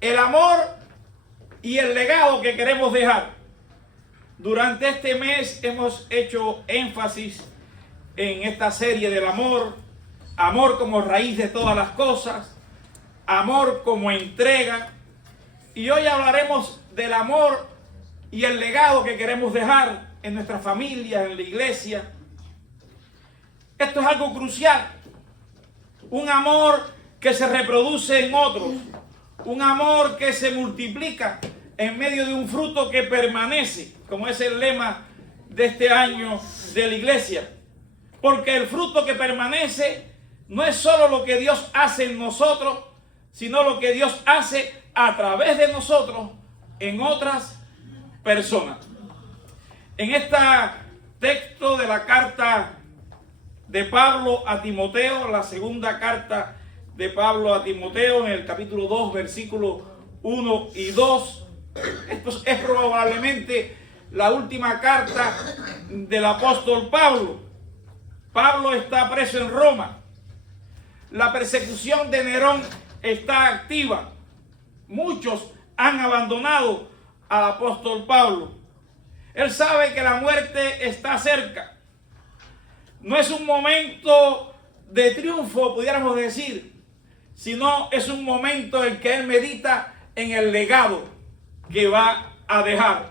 el amor y el legado que queremos dejar. Durante este mes hemos hecho énfasis en esta serie del amor, amor como raíz de todas las cosas, amor como entrega, y hoy hablaremos del amor y el legado que queremos dejar en nuestra familia, en la iglesia. Esto es algo crucial, un amor que se reproduce en otros, un amor que se multiplica en medio de un fruto que permanece, como es el lema de este año de la iglesia. Porque el fruto que permanece no es solo lo que Dios hace en nosotros, sino lo que Dios hace a través de nosotros en otras personas. En este texto de la carta de Pablo a Timoteo, la segunda carta de Pablo a Timoteo, en el capítulo 2, versículos 1 y 2, esto es probablemente la última carta del apóstol Pablo. Pablo está preso en Roma. La persecución de Nerón está activa. Muchos han abandonado al apóstol Pablo. Él sabe que la muerte está cerca. No es un momento de triunfo, pudiéramos decir, sino es un momento en que él medita en el legado que va a dejar.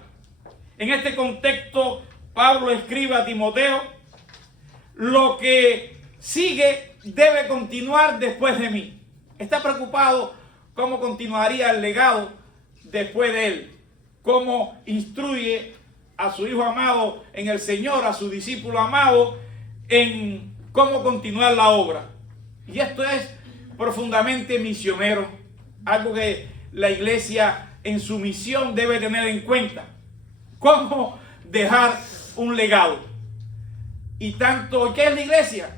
En este contexto, Pablo escribe a Timoteo: lo que sigue debe continuar después de mí. Está preocupado cómo continuaría el legado después de él, cómo instruye a su hijo amado en el Señor, a su discípulo amado, en cómo continuar la obra. Y esto es profundamente misionero, algo que la iglesia en su misión debe tener en cuenta. Cómo dejar un legado. Y tanto, ¿qué es la iglesia?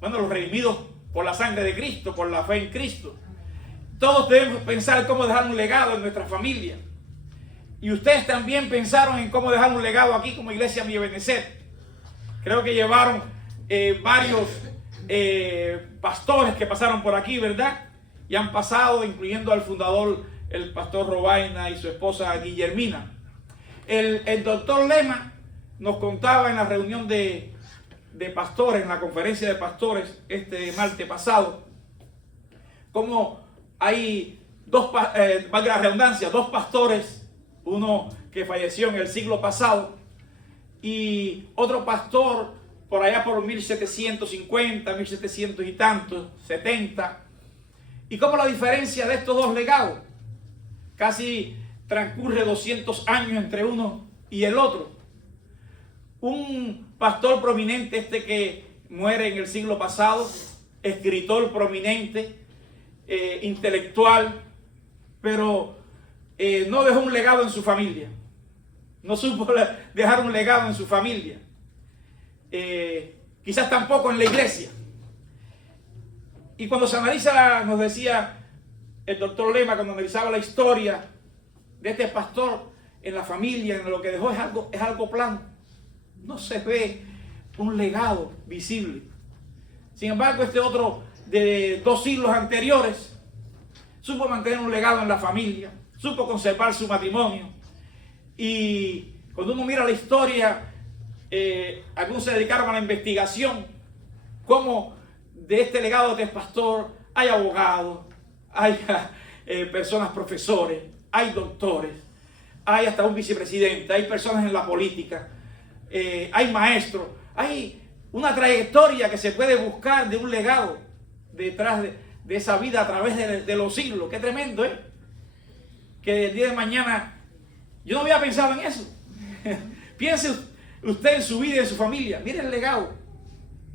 Bueno, los redimidos por la sangre de Cristo, por la fe en Cristo. Todos debemos pensar cómo dejar un legado en nuestra familia. Y ustedes también pensaron en cómo dejar un legado aquí como Iglesia Mi Ebenezer. Creo que llevaron varios pastores que pasaron por aquí, ¿verdad? Y han pasado, incluyendo al fundador, el pastor Robaina, y su esposa Guillermina. El doctor Lema nos contaba en la reunión de pastores, en la conferencia de pastores este martes pasado, cómo hay valga la redundancia, dos pastores, uno que falleció en el siglo pasado y otro pastor por allá por 1750, 1700 y tantos, 70, y cómo la diferencia de estos dos legados, casi transcurre 200 años entre uno y el otro. Un pastor prominente, que muere en el siglo pasado, escritor prominente, intelectual, pero no dejó un legado en su familia. No supo dejar un legado en su familia. Quizás tampoco en la iglesia. Y cuando se analiza, nos decía el doctor Lema, cuando analizaba la historia de este pastor en la familia, en lo que dejó, es algo plano. No se ve un legado visible. Sin embargo, este otro de 2 siglos anteriores supo mantener un legado en la familia, supo conservar su matrimonio. Y cuando uno mira la historia, algunos se dedicaron a la investigación, cómo de este legado de este pastor hay abogados, hay personas profesores, hay doctores, hay hasta un vicepresidente, hay personas en la política, hay maestros, hay una trayectoria que se puede buscar de un legado detrás de esa vida a través de los siglos. Qué tremendo, que el día de mañana, yo no había pensado en eso. Piense usted en su vida y en su familia. Mire el legado.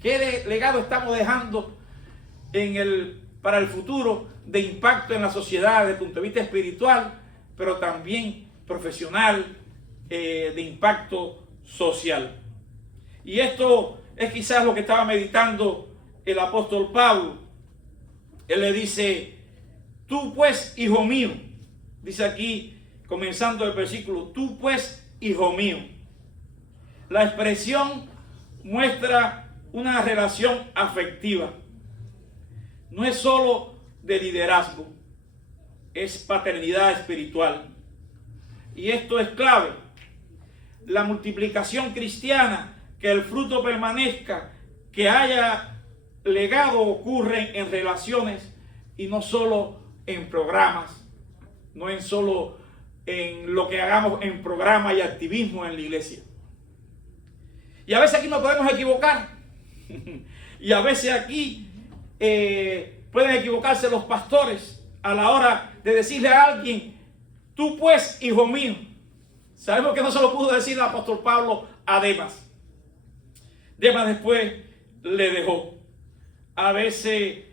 ¿Qué legado estamos dejando para el futuro de impacto en la sociedad desde el punto de vista espiritual, pero también profesional, de impacto social? Y esto es quizás lo que estaba meditando el apóstol Pablo. Él le dice: tú pues, hijo mío, dice aquí, comenzando el versículo, tú pues, hijo mío. La expresión muestra una relación afectiva. No es solo de liderazgo. es paternidad espiritual. Y esto es clave. La multiplicación cristiana, que el fruto permanezca, que haya legado, ocurre en relaciones y no solo en programas, no en solo en lo que hagamos en programa y activismo en la iglesia. Y a veces aquí nos podemos equivocar. Y a veces aquí pueden equivocarse los pastores a la hora de decirle a alguien: tú pues, hijo mío. Sabemos que no se lo pudo decir el apóstol Pablo a Demas. Demas después le dejó. A veces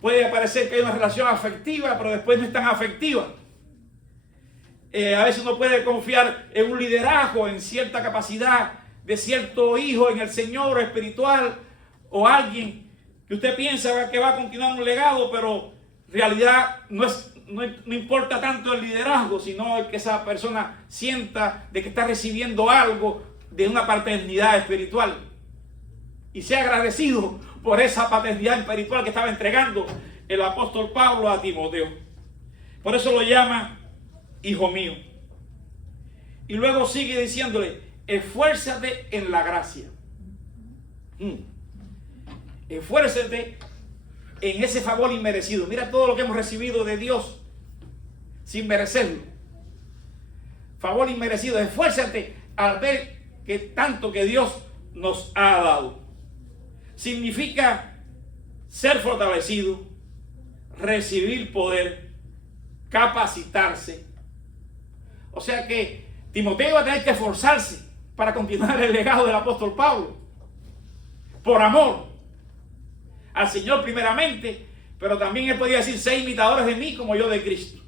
puede parecer que hay una relación afectiva, pero después no es tan afectiva. A veces uno puede confiar en un liderazgo, en cierta capacidad de cierto hijo en el Señor espiritual, o alguien que usted piensa que va a continuar un legado, pero en realidad no importa tanto el liderazgo, sino el que esa persona sienta de que está recibiendo algo de una paternidad espiritual y sea agradecido por esa paternidad espiritual que estaba entregando el apóstol Pablo a Timoteo. Por eso lo llama hijo mío. Y luego sigue diciéndole: esfuérzate en la gracia. Esfuérzate en ese favor inmerecido. Mira todo lo que hemos recibido de Dios sin merecerlo. Favor inmerecido. Esfuérzate al ver que tanto que Dios nos ha dado. Significa ser fortalecido, recibir poder, capacitarse. O sea que Timoteo va a tener que esforzarse para continuar el legado del apóstol Pablo. Por amor al Señor primeramente, pero también él podía decir: sé imitadores de mí como yo de Cristo.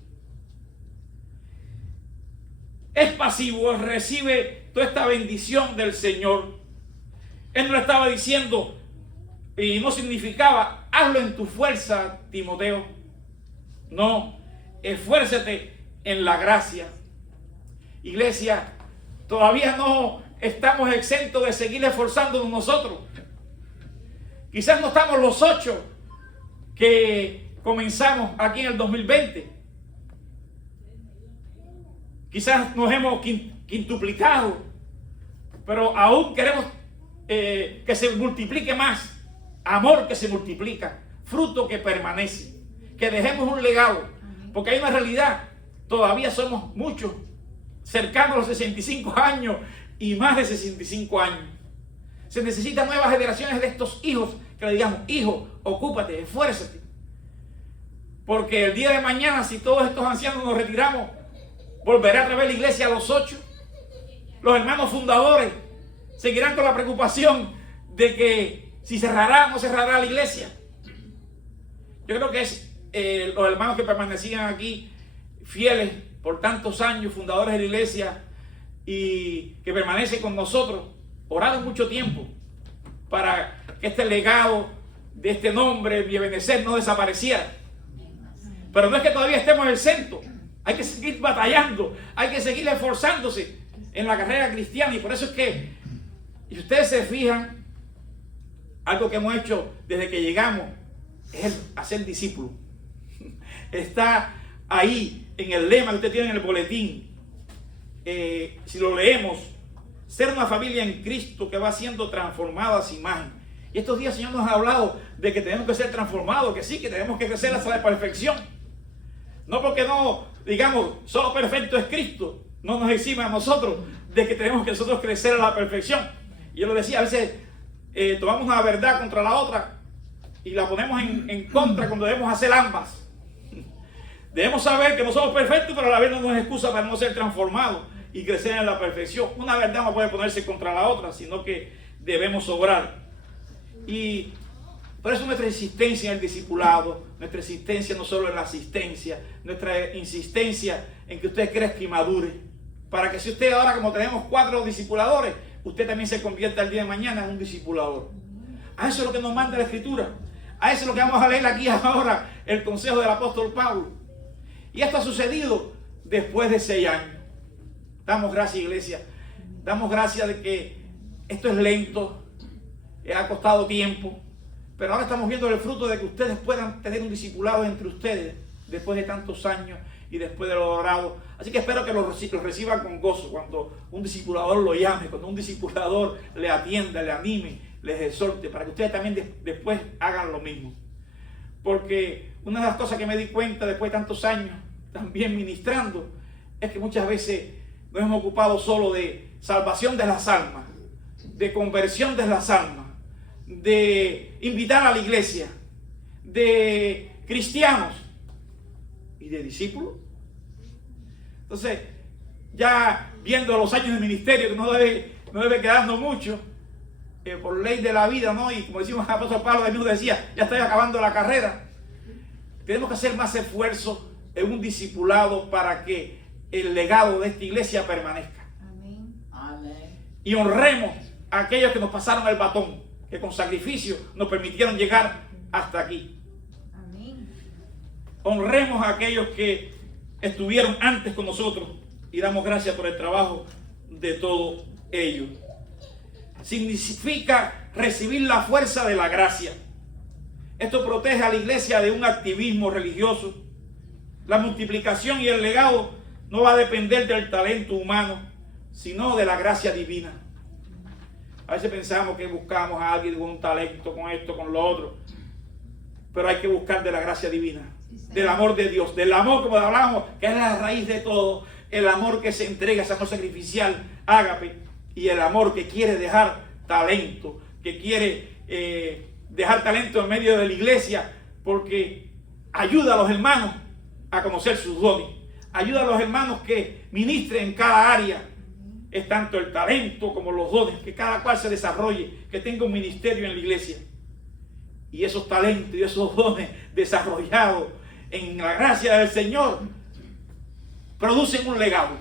Es pasivo, él recibe toda esta bendición del Señor. Él no le estaba diciendo, y no significaba: hazlo en tu fuerza, Timoteo. No, esfuérzate en la gracia. Iglesia, todavía no estamos exentos de seguir esforzándonos nosotros. Quizás no estamos los 8 que comenzamos aquí en el 2020. Quizás nos hemos quintuplicado, pero aún queremos que se multiplique más. Amor que se multiplica, fruto que permanece, que dejemos un legado, porque hay una realidad: todavía somos muchos cercanos a los 65 años y más de 65 años. Se necesitan nuevas generaciones de estos hijos que le digamos: hijo, ocúpate, esfuérzate. Porque el día de mañana, si todos estos ancianos nos retiramos, volverá otra vez la iglesia a los 8. Los hermanos fundadores seguirán con la preocupación de que si cerrará o no cerrará la iglesia. Yo creo que es los hermanos que permanecían aquí fieles por tantos años, fundadores de la iglesia, y que permanecen con nosotros, oraron mucho tiempo para que este legado de este nombre, mi Ebenezer, no desapareciera. Pero no es que todavía estemos exentos. Hay que seguir batallando, hay que seguir esforzándose en la carrera cristiana. Y por eso es que, si ustedes se fijan, algo que hemos hecho desde que llegamos es hacer discípulos. Está ahí en el lema que usted tiene en el boletín. Si lo leemos: ser una familia en Cristo que va siendo transformada a su imagen. Y estos días el Señor nos ha hablado de que tenemos que ser transformados, que sí, que tenemos que crecer hasta la perfección. No porque no digamos solo perfecto es Cristo, no nos exime a nosotros de que tenemos que nosotros crecer a la perfección. Y yo lo decía, a veces tomamos una verdad contra la otra y la ponemos en contra cuando debemos hacer ambas. Debemos saber que no somos perfectos, pero a la vez no nos excusa para no ser transformados y crecer en la perfección. Una verdad no puede ponerse contra la otra, sino que debemos obrar. Y por eso nuestra insistencia en el discipulado, nuestra insistencia no solo en la asistencia, nuestra insistencia en que usted crezca y madure, para que si usted ahora, como tenemos 4 discipuladores, usted también se convierta el día de mañana en un discipulador. A eso es lo que nos manda la Escritura. A eso es lo que vamos a leer aquí ahora, el consejo del apóstol Pablo. Y esto ha sucedido después de 6 años. Damos gracias, iglesia. Damos gracias de que esto es lento, ha costado tiempo, pero ahora estamos viendo el fruto de que ustedes puedan tener un discipulado entre ustedes, después de tantos años y después de lo logrado. Así que espero que lo reciban con gozo cuando un discipulador lo llame, cuando un discipulador le atienda, le anime, les exhorte, para que ustedes también después hagan lo mismo. Porque una de las cosas que me di cuenta después de tantos años también ministrando es que muchas veces nos hemos ocupado solo de salvación de las almas, de conversión de las almas, de invitar a la iglesia, de cristianos y de discípulos. Entonces, ya viendo los años de ministerio, que no debe quedarnos mucho, por ley de la vida, ¿no? Y como decimos el apóstol Pablo de mí decía, ya estoy acabando la carrera. Tenemos que hacer más esfuerzo en un discipulado para que el legado de esta iglesia permanezca. Amén. Amén. Y honremos a aquellos que nos pasaron el batón, que con sacrificio nos permitieron llegar hasta aquí. Amén. Honremos a aquellos que estuvieron antes con nosotros y damos gracias por el trabajo de todos ellos. Significa recibir la fuerza de la gracia. Esto protege a la iglesia de un activismo religioso. La multiplicación y el legado no va a depender del talento humano, sino de la gracia divina. A veces pensamos que buscamos a alguien con un talento, con esto, con lo otro, pero hay que buscar de la gracia divina, del amor de Dios, del amor, como hablábamos, que es la raíz de todo, el amor que se entrega, ese amor sacrificial, ágape, y el amor que quiere dejar talento, que quiere dejar talento en medio de la iglesia, porque ayuda a los hermanos a conocer sus dones, ayuda a los hermanos que ministren en cada área. Es tanto el talento como los dones, que cada cual se desarrolle, que tenga un ministerio en la iglesia. Y esos talentos y esos dones desarrollados en la gracia del Señor producen un legado.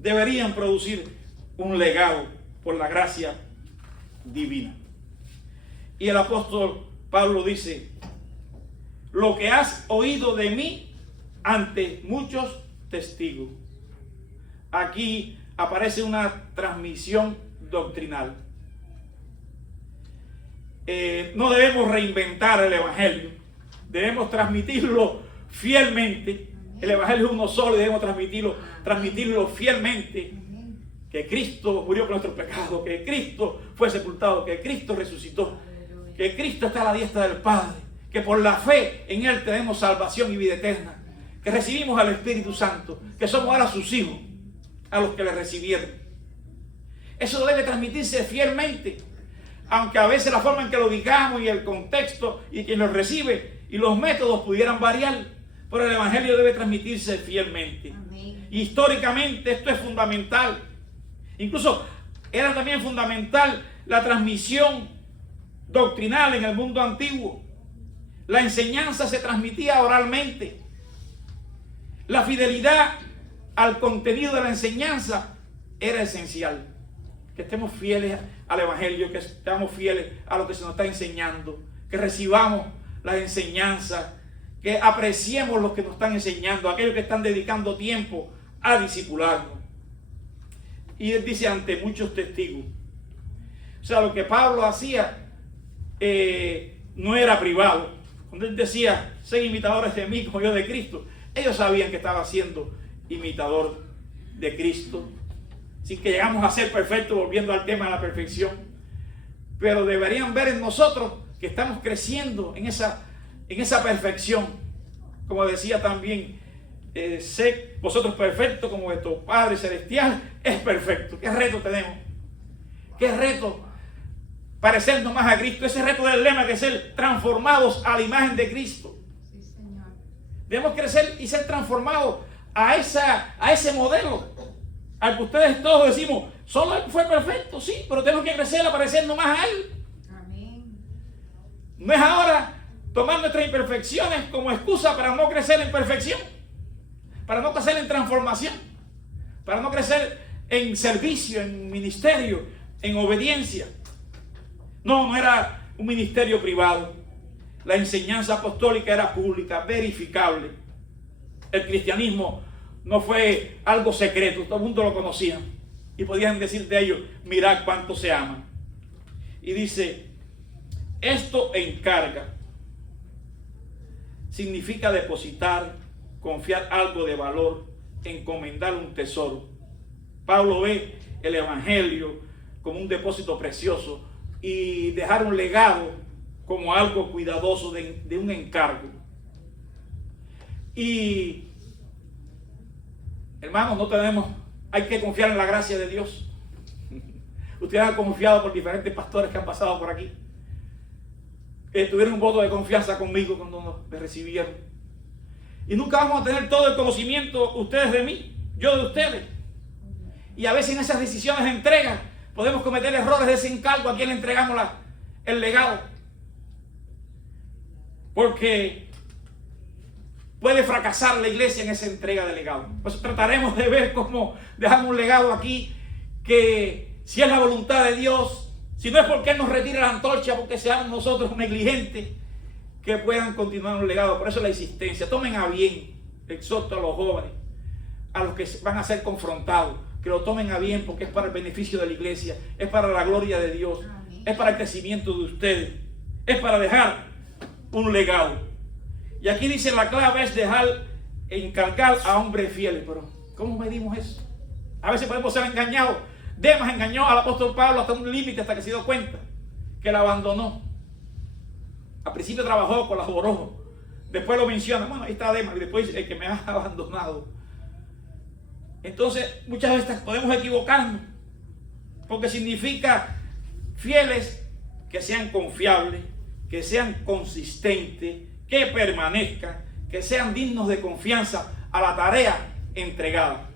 Deberían producir un legado por la gracia divina. Y el apóstol Pablo dice: lo que has oído de mí ante muchos testigos. Aquí aparece una transmisión doctrinal. No debemos reinventar el evangelio, debemos transmitirlo fielmente. El evangelio es uno solo y debemos transmitirlo fielmente. Que Cristo murió por nuestros pecados, que Cristo fue sepultado, que Cristo resucitó, que Cristo está a la diestra del Padre, que por la fe en Él tenemos salvación y vida eterna, que recibimos al Espíritu Santo, que somos ahora sus hijos, a los que le recibieron. Eso debe transmitirse fielmente, aunque a veces la forma en que lo digamos y el contexto y quien lo recibe y los métodos pudieran variar, pero el evangelio debe transmitirse fielmente. Amén. Históricamente esto es fundamental. Incluso era también fundamental la transmisión doctrinal en el mundo antiguo. La enseñanza se transmitía oralmente. La fidelidad al contenido de la enseñanza era esencial. Que estemos fieles al evangelio, que estemos fieles a lo que se nos está enseñando, que recibamos las enseñanzas, que apreciemos lo que nos están enseñando, aquellos que están dedicando tiempo a discipularnos. Y él dice ante muchos testigos. O sea, lo que Pablo hacía no era privado. Cuando él decía, sean imitadores de mí como yo de Cristo, ellos sabían que estaba siendo imitador de Cristo, sin que llegamos a ser perfectos, volviendo al tema de la perfección, pero deberían ver en nosotros que estamos creciendo en esa perfección. Como decía también, sé vosotros perfectos como vuestro Padre Celestial es perfecto. ¿Qué reto tenemos? ¿Qué reto? Parecernos más a Cristo. Ese reto del lema que es ser transformados a la imagen de Cristo. Sí, Señor. Debemos crecer y ser transformados a ese modelo al que ustedes todos decimos, solo Él fue perfecto, sí, pero tenemos que crecer a parecernos más a Él. Amén. No es ahora tomar nuestras imperfecciones como excusa para no crecer en perfección, para no crecer en transformación, para no crecer en servicio, en ministerio, en obediencia. No era un ministerio privado. La enseñanza apostólica era pública, verificable. El cristianismo no fue algo secreto, todo el mundo lo conocía. Y podían decir de ellos, mirad cuánto se aman. Y dice, esto encarga significa depositar, confiar algo de valor, encomendar un tesoro. Pablo ve el evangelio como un depósito precioso y dejar un legado como algo cuidadoso de un encargo. Y hermanos, hay que confiar en la gracia de Dios. Ustedes han confiado por diferentes pastores que han pasado por aquí. Tuvieron un voto de confianza conmigo cuando me recibieron. Y nunca vamos a tener todo el conocimiento ustedes de mí, yo de ustedes. Y a veces en esas decisiones de entrega podemos cometer errores de ese encargo a quien le entregamos el legado. Porque puede fracasar la iglesia en esa entrega de legado. Pues trataremos de ver cómo dejamos un legado aquí que, si es la voluntad de Dios, si no es porque Él nos retire la antorcha, porque seamos nosotros negligentes, que puedan continuar un legado. Por eso la insistencia. Tomen a bien, exhorto a los jóvenes, a los que van a ser confrontados, que lo tomen a bien porque es para el beneficio de la iglesia, es para la gloria de Dios, es para el crecimiento de ustedes, es para dejar un legado. Y aquí dice la clave es dejar, encargar a hombres fieles. Pero ¿cómo medimos eso? A veces podemos ser engañados. Demas engañó al apóstol Pablo hasta un límite, hasta que se dio cuenta que la abandonó. Al principio trabajó, colaboró, después lo menciona, bueno, ahí está Demas, y después el que me ha abandonado. Entonces muchas veces podemos equivocarnos, porque significa fieles, que sean confiables, que sean consistentes, que permanezcan, que sean dignos de confianza a la tarea entregada.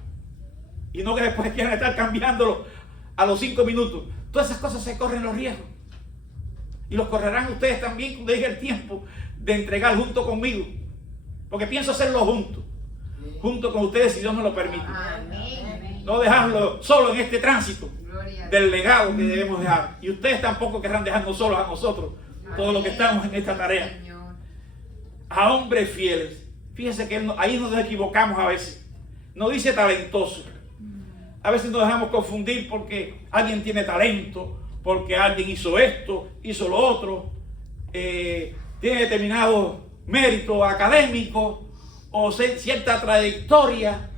Y no que después quieran estar cambiándolo a los 5 minutos. Todas esas cosas se corren los riesgos. Y los correrán ustedes también cuando llegue el tiempo de entregar junto conmigo. Porque pienso hacerlo junto con ustedes, si Dios me lo permite. Amén. No dejarlo solo en este tránsito Gloria del legado que debemos dejar. Y ustedes tampoco querrán dejarnos solos a nosotros, todos los que estamos en esta tarea. Señor. A hombres fieles. Fíjense que ahí nos equivocamos a veces. No dice talentoso. A veces nos dejamos confundir porque alguien tiene talento, porque alguien hizo esto, hizo lo otro, tiene determinado mérito académico o cierta trayectoria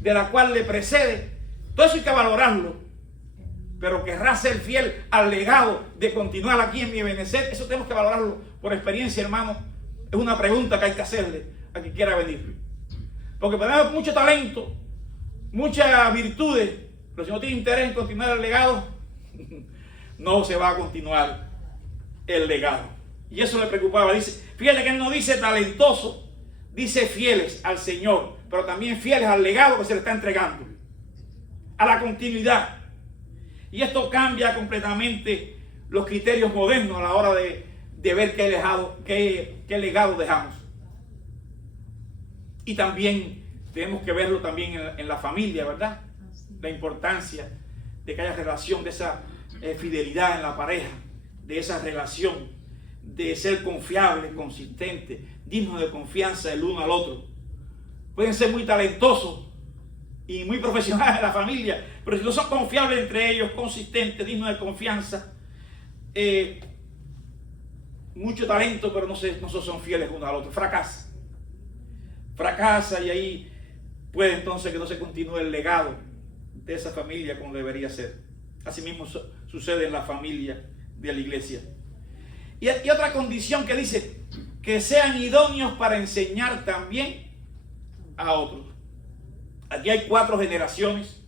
de la cual le precede. Todo eso hay que valorarlo. Pero querrá ser fiel al legado de continuar aquí en mi Ebenecer. Eso tenemos que valorarlo por experiencia, hermano. Es una pregunta que hay que hacerle a quien quiera venir. Porque tenemos mucho talento, muchas virtudes, pero si no tiene interés en continuar el legado, no se va a continuar el legado. Y eso le preocupaba. Dice, fíjate que él no dice talentoso, dice fieles al Señor, pero también fieles al legado que se le está entregando, a la continuidad. Y esto cambia completamente los criterios modernos a la hora de ver qué legado dejamos. Y también tenemos que verlo también en la familia, ¿verdad? La importancia de que haya relación, de esa fidelidad en la pareja, de esa relación, de ser confiable, consistente, digno de confianza el uno al otro. Pueden ser muy talentosos y muy profesionales en la familia, pero si no son confiables entre ellos, consistentes, dignos de confianza, mucho talento, pero no son fieles uno al otro, fracasa y ahí puede entonces que no se continúe el legado de esa familia como debería ser. Asimismo sucede en la familia de la iglesia. Y otra condición que dice, que sean idóneos para enseñar también a otros. Aquí hay 4 generaciones.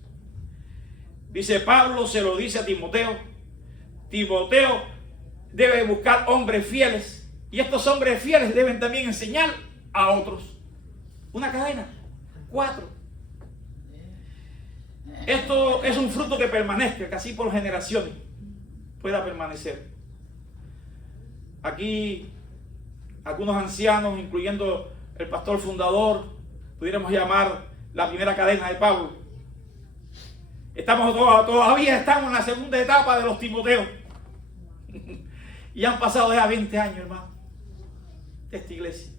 Dice Pablo, se lo dice a Timoteo. Timoteo debe buscar hombres fieles. Y estos hombres fieles deben también enseñar a otros. Una cadena. 4. Esto es un fruto que permanezca, que así por generaciones pueda permanecer. Aquí algunos ancianos, incluyendo el pastor fundador, pudiéramos llamar la primera cadena de Pablo. Todavía estamos en la segunda etapa de los Timoteos. Y han pasado ya 20 años, hermano, de esta iglesia.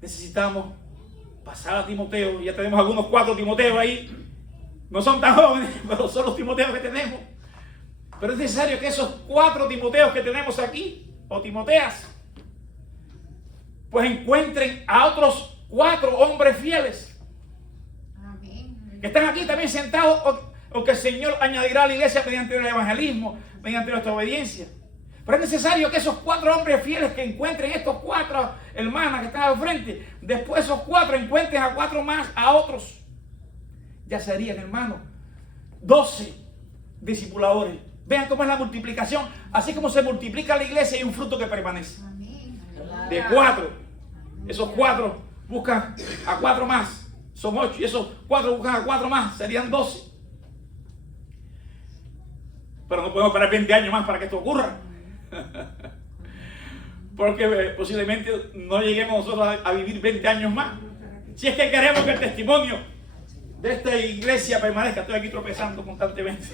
Necesitamos pasar a Timoteo. Ya tenemos algunos 4 Timoteos ahí. No son tan jóvenes, pero son los Timoteos que tenemos. Pero es necesario que esos 4 Timoteos que tenemos aquí, o Timoteas, pues encuentren a otros 4 hombres fieles Amén. que están aquí también sentados, o que el Señor añadirá a la iglesia mediante el evangelismo, mediante nuestra obediencia. Pero es necesario que esos 4 hombres fieles que encuentren estos 4 hermanas que están al frente, después esos 4 encuentren a 4 más, a otros. Ya serían, hermanos, 12 discipuladores. Vean cómo es la multiplicación. Así como se multiplica la iglesia, hay un fruto que permanece. Amén. De 4. Esos 4 buscan a 4 más. Son 8. Y esos 4 buscan a 4 más. Serían 12. Pero no podemos esperar 20 años más para que esto ocurra. Porque posiblemente no lleguemos nosotros a vivir 20 años más. Si es que queremos que el testimonio de esta iglesia permanezca. Estoy aquí tropezando constantemente.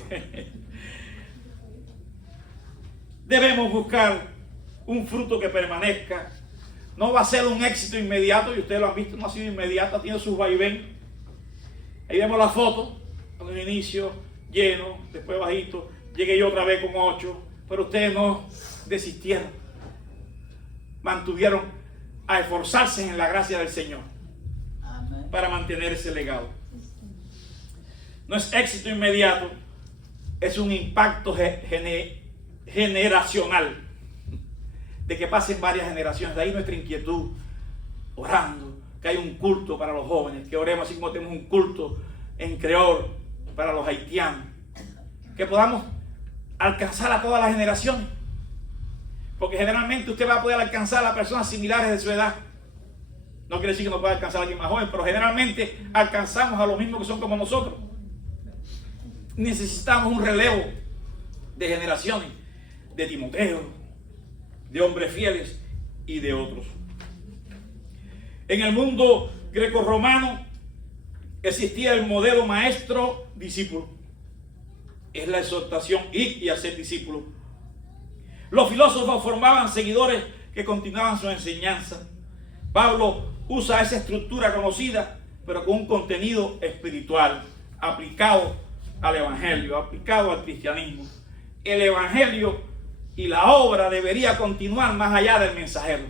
Debemos buscar un fruto que permanezca. No va a ser un éxito inmediato, y ustedes lo han visto, no ha sido inmediato, ha tenido sus vaivén. Ahí vemos la foto, con el inicio lleno, después bajito. Llegué yo otra vez con 8, pero ustedes no desistieron. Mantuvieron a esforzarse en la gracia del Señor para mantener ese legado. No es éxito inmediato, es un impacto generacional, de que pasen varias generaciones. De ahí nuestra inquietud, orando, que hay un culto para los jóvenes, que oremos así como tenemos un culto en creol para los haitianos, que podamos alcanzar a todas las generaciones, porque generalmente usted va a poder alcanzar a personas similares de su edad. No quiere decir que no pueda alcanzar a alguien más joven, pero generalmente alcanzamos a los mismos que son como nosotros. Necesitamos un relevo de generaciones, de Timoteo, de hombres fieles y de otros. En el mundo grecorromano existía el modelo maestro-discípulo. Es la exhortación: ir y hacer discípulos. Los filósofos formaban seguidores que continuaban su enseñanza. Pablo usa esa estructura conocida, pero con un contenido espiritual, aplicado al evangelio, aplicado al cristianismo. El evangelio y la obra debería continuar más allá del mensajero.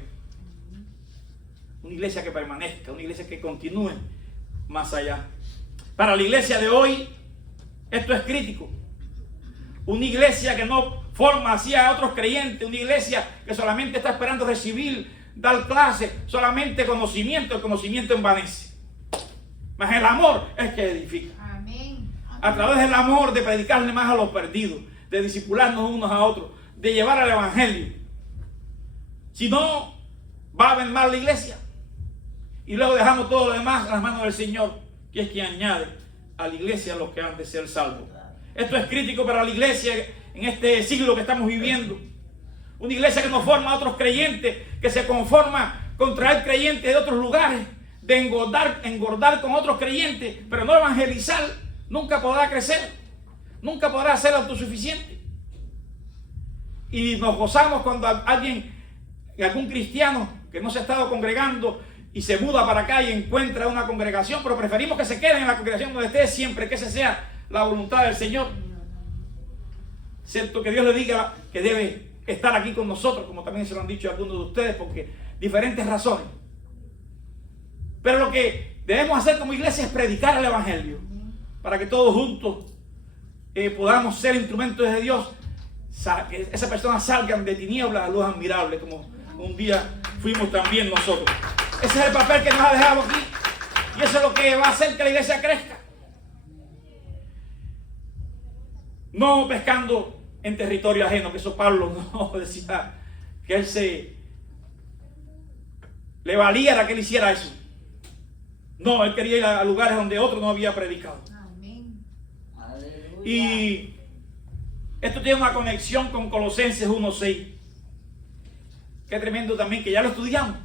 Una iglesia que permanezca, una iglesia que continúe más allá. Para la iglesia de hoy, esto es crítico. Una iglesia que no forma así a otros creyentes, una iglesia que solamente está esperando recibir, dar clase, solamente conocimiento, el conocimiento envanece. Mas el amor es que edifica. Amén. A través del amor, de predicarle más a los perdidos, de discipularnos unos a otros, de llevar al evangelio. Si no, va a haber mal la iglesia. Y luego dejamos todo lo demás en las manos del Señor, que es quien añade a la iglesia los que han de ser salvos. Esto es crítico para la iglesia en este siglo que estamos viviendo. Una iglesia que no forma a otros creyentes, que se conforma con traer creyentes de otros lugares, de engordar con otros creyentes, pero no evangelizar, nunca podrá crecer, nunca podrá ser autosuficiente. Y nos gozamos cuando algún cristiano que no se ha estado congregando y se muda para acá y encuentra una congregación, pero preferimos que se quede en la congregación donde esté, siempre que esa sea la voluntad del Señor. Cierto que Dios le diga que debe estar aquí con nosotros, como también se lo han dicho algunos de ustedes, porque diferentes razones. Pero lo que debemos hacer como iglesia es predicar el evangelio, para que todos juntos podamos ser instrumentos de Dios, que esas personas salgan de tinieblas a luz admirable, como un día fuimos también nosotros. Ese es el papel que nos ha dejado aquí, y eso es lo que va a hacer que la iglesia crezca. No pescando en territorio ajeno, que eso Pablo no decía que él le valiera que él hiciera eso. No, él quería ir a lugares donde otro no había predicado. Amén. Y esto tiene una conexión con Colosenses 1:6. Qué tremendo también, que ya lo estudiamos.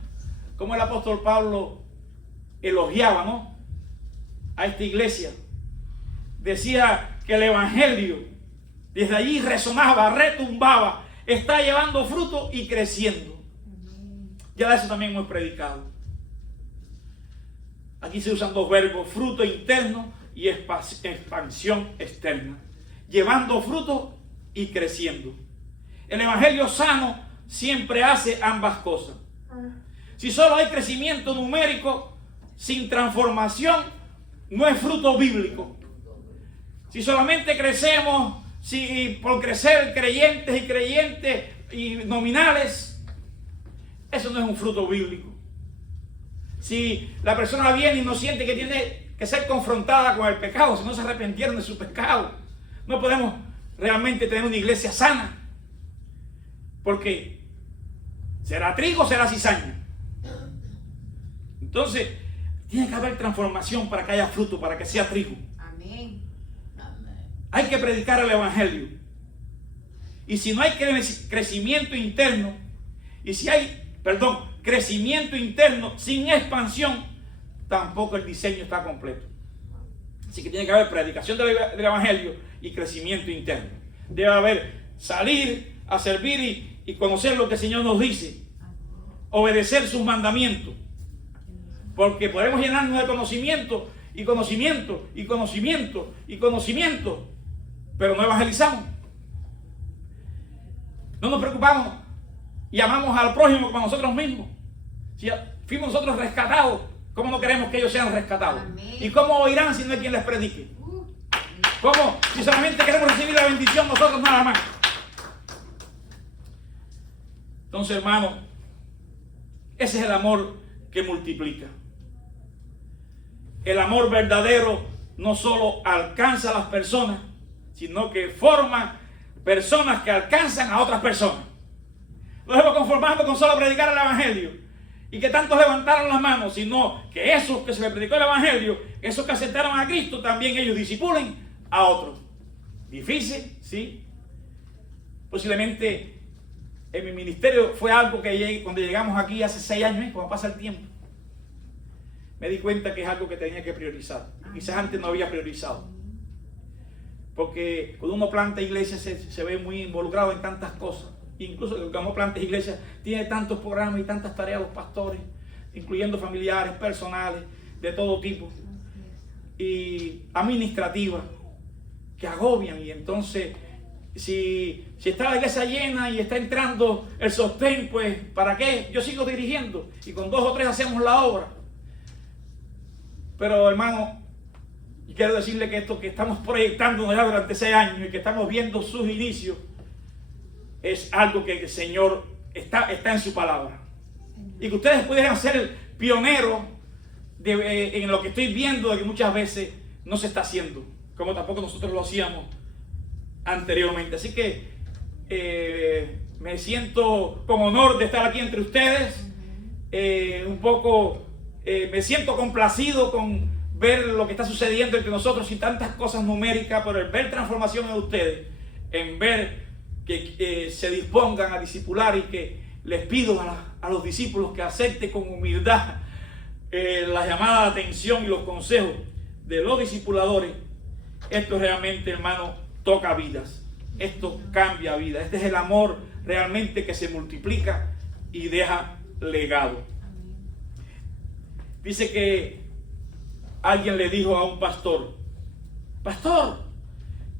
Como el apóstol Pablo elogiaba, ¿no?, a esta iglesia. Decía que el evangelio desde allí resonaba, retumbaba, está llevando fruto y creciendo. Ya de eso también hemos predicado. Aquí se usan dos verbos: fruto interno y expansión externa. Llevando fruto y creciendo. El evangelio sano siempre hace ambas cosas. Si solo hay crecimiento numérico sin transformación, no es fruto bíblico. Si solamente crecemos por crecer creyentes y nominales, eso no es un fruto bíblico. Si la persona viene y no siente que tiene que ser confrontada con el pecado, si no se arrepintieron de su pecado, no podemos realmente tener una iglesia sana. Porque será trigo, será cizaña. Entonces, tiene que haber transformación para que haya fruto, para que sea trigo. Amén. Hay que predicar el evangelio. Y si no hay crecimiento interno, y si hay, crecimiento interno sin expansión, tampoco el diseño está completo. Así que tiene que haber predicación del evangelio y crecimiento interno. Debe haber salir a servir y conocer lo que el Señor nos dice, obedecer sus mandamientos, porque podemos llenarnos de conocimiento, pero no evangelizamos. No nos preocupamos y amamos al prójimo como a nosotros mismos. Si fuimos nosotros rescatados, ¿cómo no queremos que ellos sean rescatados? Amén. ¿Y cómo oirán si no hay quien les predique? ¿Cómo? Si solamente queremos recibir la bendición nosotros nada más. Entonces, hermano, ese es el amor que multiplica. El amor verdadero no solo alcanza a las personas, sino que forma personas que alcanzan a otras personas. No estamos conformando con solo predicar el evangelio y que tantos levantaron las manos, sino que esos que se les predicó el evangelio, esos que aceptaron a Cristo, también ellos discipulen a otros. Difícil, sí. Posiblemente en mi ministerio fue algo que cuando llegamos aquí hace 6 años, como pasa el tiempo, me di cuenta que es algo que tenía que priorizar. Quizás antes no había priorizado. Porque cuando uno planta iglesias se ve muy involucrado en tantas cosas. Incluso cuando uno planta iglesias tiene tantos programas y tantas tareas los pastores, incluyendo familiares, personales, de todo tipo. Y administrativas, que agobian. Y entonces, si está la iglesia llena y está entrando el sostén, pues ¿para qué? Yo sigo dirigiendo y con 2 o 3 hacemos la obra. Pero hermano, quiero decirle que esto que estamos proyectando ya durante 6 años y que estamos viendo sus inicios es algo que el Señor está en su palabra. Y que ustedes pudieran ser pioneros en lo que estoy viendo de que muchas veces no se está haciendo, como tampoco nosotros lo hacíamos anteriormente. Así que me siento con honor de estar aquí entre ustedes. Me siento complacido con ver lo que está sucediendo entre nosotros y tantas cosas numéricas, pero el ver transformación en ustedes, en ver que se dispongan a discipular y que les pido a los discípulos que acepten con humildad la llamada de atención y los consejos de los discipuladores. Esto realmente, hermano, toca vidas. Esto cambia vidas. Este es el amor realmente que se multiplica y deja legado. Dice que alguien le dijo a un pastor: pastor,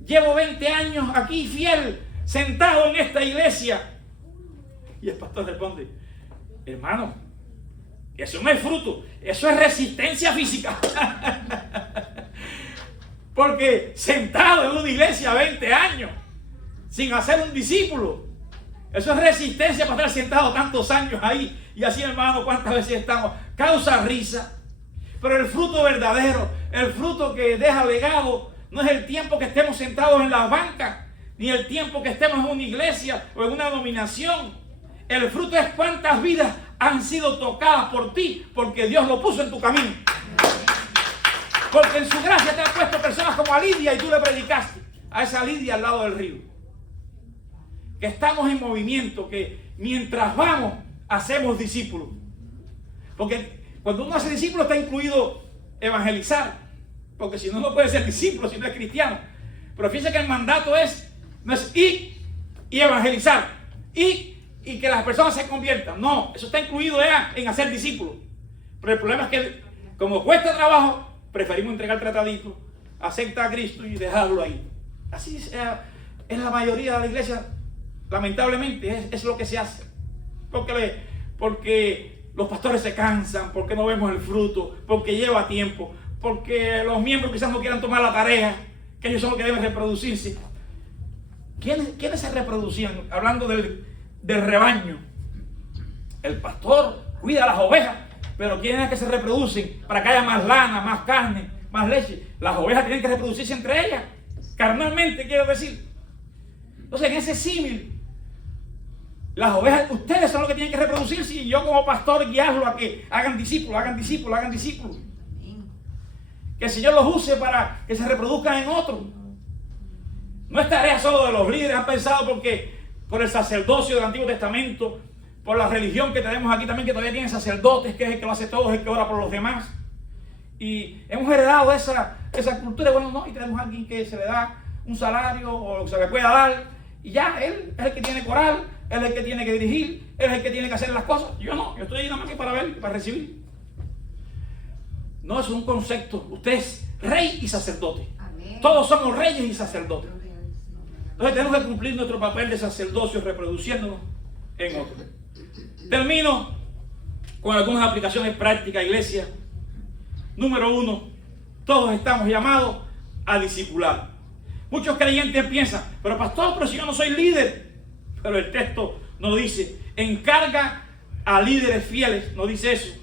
llevo 20 años aquí fiel, sentado en esta iglesia. Y el pastor responde: hermano, eso no es fruto, eso es resistencia física. Porque sentado en una iglesia 20 años, sin hacer un discípulo, eso es resistencia para estar sentado tantos años ahí. Y así, hermano, cuántas veces estamos, causa risa. Pero el fruto verdadero, el fruto que deja legado, no es el tiempo que estemos sentados en las bancas, ni el tiempo que estemos en una iglesia o en una denominación. El fruto es cuántas vidas han sido tocadas por ti, porque Dios lo puso en tu camino. Porque en su gracia te ha puesto personas como a Lidia y tú le predicaste a esa Lidia al lado del río. Que estamos en movimiento, que mientras vamos hacemos discípulos. Porque cuando uno hace discípulos está incluido evangelizar. Porque si no, no puede ser discípulo si no es cristiano. Pero fíjense que el mandato no es ir y evangelizar. Y que las personas se conviertan. No, eso está incluido ya en hacer discípulos. Pero el problema es que como cuesta trabajo, preferimos entregar el tratadito, acepta a Cristo y dejarlo ahí. Así es la mayoría de la iglesia, lamentablemente, es lo que se hace. Porque los pastores se cansan, porque no vemos el fruto, porque lleva tiempo, porque los miembros quizás no quieran tomar la tarea, que ellos son los que deben reproducirse. ¿Quiénes se reproducían? Hablando del rebaño. El pastor cuida a las ovejas, pero ¿quiénes es que se reproducen para que haya más lana, más carne, más leche? Las ovejas tienen que reproducirse entre ellas, carnalmente quiero decir. Entonces en ese símil, las ovejas, ustedes son los que tienen que reproducirse y yo como pastor guiarlo a que hagan discípulos, hagan discípulos, hagan discípulos. Que el Señor los use para que se reproduzcan en otros. No es tarea solo de los líderes, han pensado porque por el sacerdocio del Antiguo Testamento, por la religión que tenemos aquí también, que todavía tienen sacerdotes, que es el que lo hace todo, es el que ora por los demás. Y hemos heredado esa cultura, bueno, no, y tenemos a alguien que se le da un salario o lo que se le pueda dar, y ya, él es el que tiene coral, él es el que tiene que dirigir, él es el que tiene que hacer las cosas. Yo no, yo estoy ahí nada más que para ver, para recibir. No, es un concepto. Usted es rey y sacerdote. Amén. Todos somos reyes y sacerdotes. Entonces tenemos que cumplir nuestro papel de sacerdocio reproduciéndonos en otros. Termino con algunas aplicaciones prácticas, iglesia. Número 1, todos estamos llamados a discipular. Muchos creyentes piensan, pero pastor, pero si yo no soy líder. Pero el texto no dice, encarga a líderes fieles, no dice eso.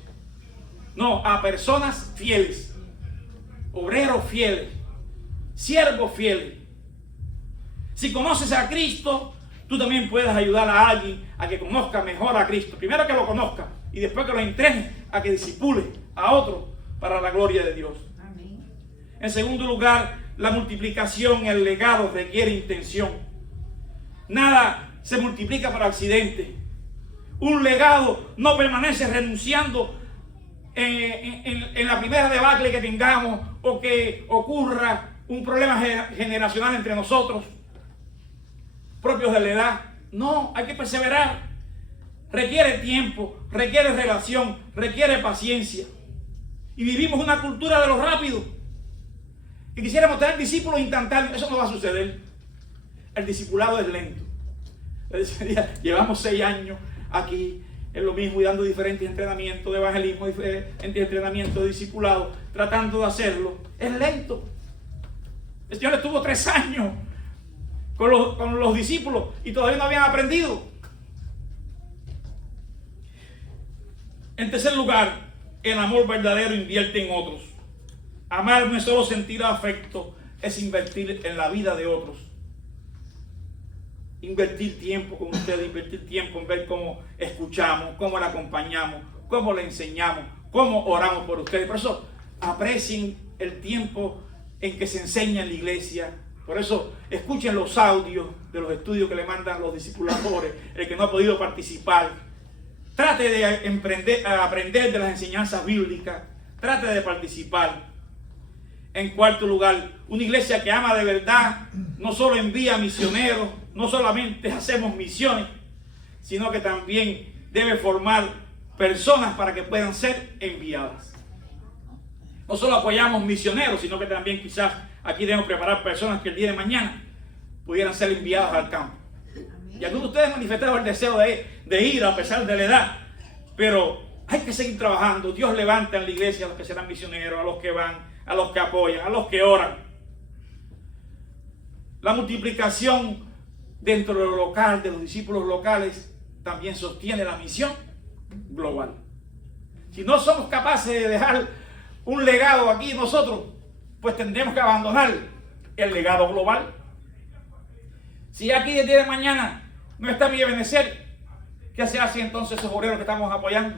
No, a personas fieles, obreros fieles, siervos fieles. Si conoces a Cristo, tú también puedes ayudar a alguien a que conozca mejor a Cristo. Primero que lo conozca y después que lo entrene a que disipule a otro para la gloria de Dios. Amén. En segundo lugar, la multiplicación, el legado requiere intención. Nada se multiplica por accidente. Un legado no permanece renunciando en la primera debacle que tengamos o que ocurra un problema generacional entre nosotros, propios de la edad. No, hay que perseverar. Requiere tiempo, requiere relación, requiere paciencia. Y vivimos una cultura de lo rápido. Y quisiéramos tener discípulos instantáneos. Eso no va a suceder. El discipulado es lento. Llevamos 6 años aquí en lo mismo y dando diferentes entrenamientos de evangelismo, diferentes entrenamientos de discipulado, tratando de hacerlo. Es lento. El Señor estuvo 3 años con los discípulos y todavía no habían aprendido. En tercer lugar, el amor verdadero invierte en otros. Amar no es solo sentir afecto, es invertir en la vida de otros. Invertir tiempo con ustedes, invertir tiempo en ver cómo escuchamos, cómo le acompañamos, cómo le enseñamos, cómo oramos por ustedes. Por eso aprecien el tiempo en que se enseña en la iglesia. Por eso escuchen los audios de los estudios que le mandan los discipuladores, el que no ha podido participar. Trate de aprender de las enseñanzas bíblicas. Trate de participar. En cuarto lugar, una iglesia que ama de verdad no solo envía misioneros, no solamente hacemos misiones, sino que también debe formar personas para que puedan ser enviadas. No solo apoyamos misioneros, sino que también quizás aquí debemos preparar personas que el día de mañana pudieran ser enviadas al campo. Y algunos de ustedes manifestaron el deseo de ir a pesar de la edad, pero hay que seguir trabajando. Dios levanta en la iglesia a los que serán misioneros, a los que van, a los que apoyan, a los que oran. La multiplicación dentro de lo local, de los discípulos locales, también sostiene la misión global. Si no somos capaces de dejar un legado aquí nosotros, pues tendremos que abandonar el legado global. Si aquí de día de mañana no está mi Ebenezer, ¿qué se hace entonces esos obreros que estamos apoyando?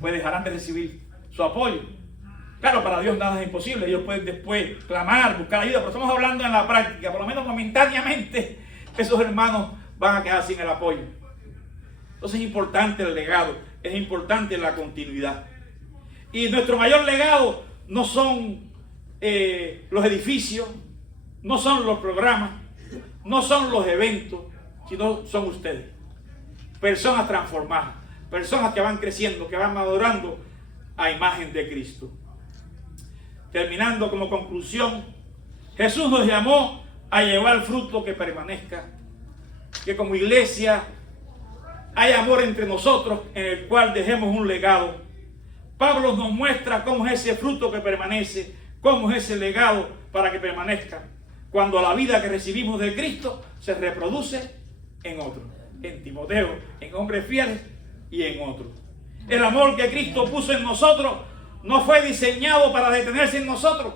Pues dejarán de recibir su apoyo. Claro, para Dios nada es imposible. Ellos pueden después clamar, buscar ayuda, pero estamos hablando en la práctica. Por lo menos momentáneamente esos hermanos van a quedar sin el apoyo. Entonces es importante el legado, es importante la continuidad. Y nuestro mayor legado no son los edificios, no son los programas, no son los eventos, sino son ustedes. Personas transformadas, personas que van creciendo, que van madurando a imagen de Cristo. Terminando como conclusión, Jesús nos llamó a llevar fruto que permanezca, que como iglesia hay amor entre nosotros en el cual dejemos un legado. Pablo nos muestra cómo es ese fruto que permanece, cómo es ese legado para que permanezca. Cuando la vida que recibimos de Cristo se reproduce en otros, en Timoteo, en hombres fieles y en otros. El amor que Cristo puso en nosotros no fue diseñado para detenerse en nosotros.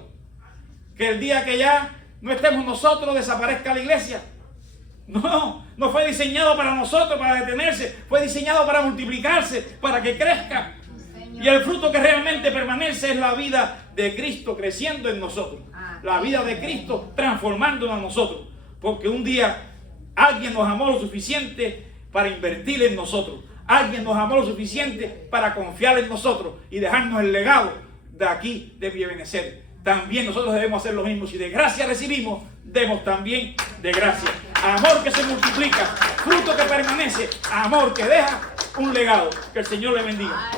Que el día que ya no estemos nosotros desaparezca la iglesia. No, no fue diseñado para nosotros, para detenerse. Fue diseñado para multiplicarse, para que crezca. Y el fruto que realmente permanece es la vida de Cristo creciendo en nosotros. La vida de Cristo transformándonos a nosotros. Porque un día alguien nos amó lo suficiente para invertir en nosotros. Alguien nos amó lo suficiente para confiar en nosotros y dejarnos el legado de aquí de Viebenecer. También nosotros debemos hacer lo mismo. Si de gracia recibimos, demos también de gracia. Amor que se multiplica, fruto que permanece, amor que deja un legado. Que el Señor le bendiga.